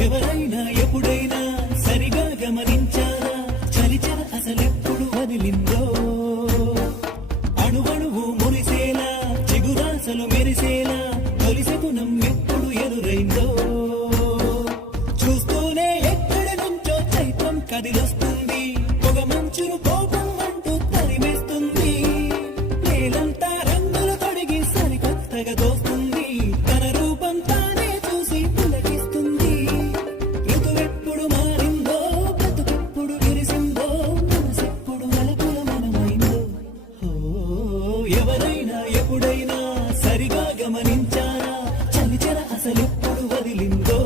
ఎవరైనా ఎప్పుడైనా సరిగా గమనించారా చలిచల అసలెప్పుడు వదిలిందో అణువణువు మురిసేలా చిగురాసలు మెరిసేలా తొలిసెగుణం ఎప్పుడు ఎదురైందో చూస్తూనే ఎక్కడి నుంచో చైత్రం కదిలొస్తుంది పొగ మంచును కోపం అంటూ తరిమేస్తుంది నేలంతా రంగులు తొడిగి సరికొత్తగా దోస్తుంది తన రూపం తానే చూసి పులకిస్తుంది ఋతువెప్పుడు మారిందో బ్రతుకెప్పుడు విరిసిందో మనసెప్పుడు అలకుల మనమైందో ఎవరైనా ఎప్పుడైనా సరిగా గమనించారా చలిచల అసలెప్పుడు వదిలిందో